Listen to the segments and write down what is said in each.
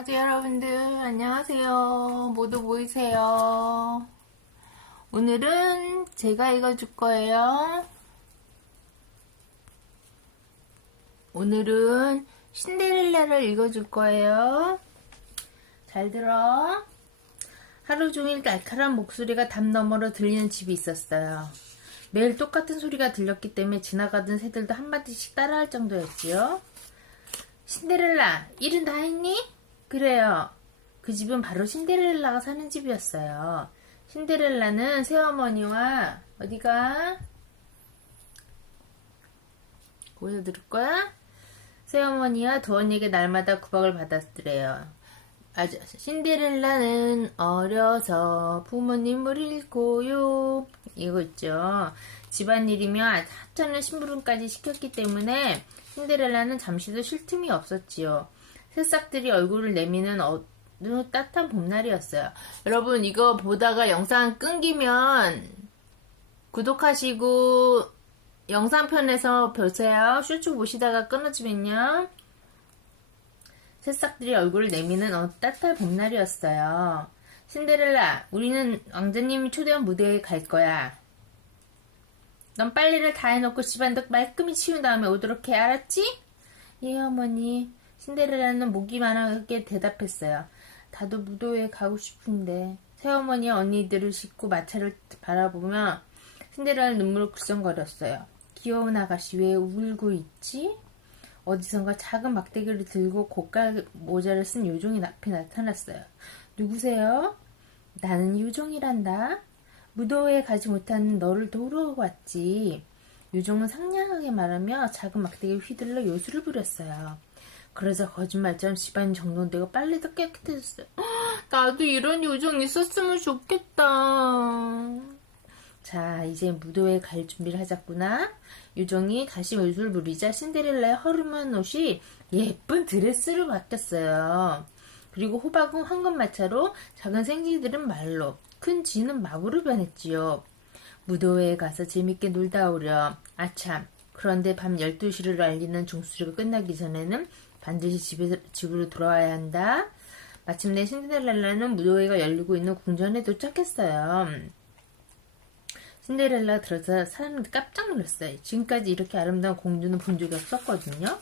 강아지 여러분들 안녕하세요. 모두 모이세요. 오늘은 제가 읽어줄 거예요. 오늘은 신데렐라를 읽어줄 거예요. 잘 들어. 하루 종일 날카로운 목소리가 담 너머로 들리는 집이 있었어요. 매일 똑같은 소리가 들렸기 때문에 지나가던 새들도 한마디씩 따라할 정도였지요. 신데렐라, 일은 다 했니? 그래요. 그 집은 바로 신데렐라가 사는 집이었어요. 신데렐라는 새어머니와 어디가? 거기서 들을 거야? 새어머니와 도원에게 날마다 구박을 받았더래요. 아주 신데렐라는 어려서 부모님을 잃고요. 이거 있죠. 집안일이며 하찮은 심부름까지 시켰기 때문에 신데렐라는 잠시도 쉴 틈이 없었지요. 새싹들이 얼굴을 내미는 어느 따뜻한 봄날이었어요. 여러분 이거 보다가 영상 끊기면 구독하시고 영상편에서 보세요. 쇼츠 보시다가 끊어지면요. 새싹들이 얼굴을 내미는 어느 따뜻한 봄날이었어요. 신데렐라, 우리는 왕자님이 초대한 무대에 갈 거야. 넌 빨래를 다 해놓고 집안도 말끔히 치운 다음에 오도록 해, 알았지? 예, 어머니. 신데렐라는 목이 많아게 대답했어요. 나도 무도회에 가고 싶은데. 새어머니와 언니들을 싣고 마차를 바라보며 신데렐라는 눈물을 글썽거렸어요. 귀여운 아가씨 왜 울고 있지? 어디선가 작은 막대기를 들고 고깔 모자를 쓴 요정이 앞에 나타났어요. 누구세요? 나는 요정이란다. 무도회에 가지 못한 너를 도우러 왔지. 요정은 상냥하게 말하며 작은 막대기에 휘둘러 요술을 부렸어요. 그러자 거짓말처럼 집안이 정돈되고 빨래도 깨끗해졌어요. 헉, 나도 이런 요정 있었으면 좋겠다. 자, 이제 무도회 갈 준비를 하자꾸나. 요정이 다시 요술을 부리자 신데렐라의 허름한 옷이 예쁜 드레스로 바뀌었어요. 그리고 호박은 황금마차로 작은 생쥐들은 말로 큰 쥐는 마구로 변했지요. 무도회에 가서 재밌게 놀다 오렴. 아참. 그런데 밤 12시를 알리는 종소리가 끝나기 전에는 반드시 집에, 집으로 돌아와야 한다. 마침내 신데렐라는 무도회가 열리고 있는 궁전에 도착했어요. 신데렐라 들어서 사람들이 깜짝 놀랐어요. 지금까지 이렇게 아름다운 공주는 본 적이 없었거든요.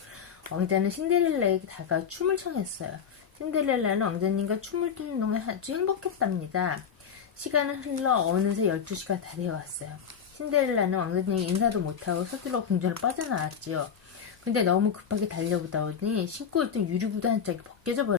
왕자는 신데렐라에게 다가 춤을 청했어요. 신데렐라는 왕자님과 춤을 추는 동안 아주 행복했답니다. 시간은 흘러 어느새 12시가 다 되어왔어요. 신데렐라는 왕자님이 인사도 못하고 서둘러 궁전을 빠져나왔지요. 근데 너무 급하게 달려오다 보니 신고 있던 유리구두 한 짝이 벗겨져 버렸어요.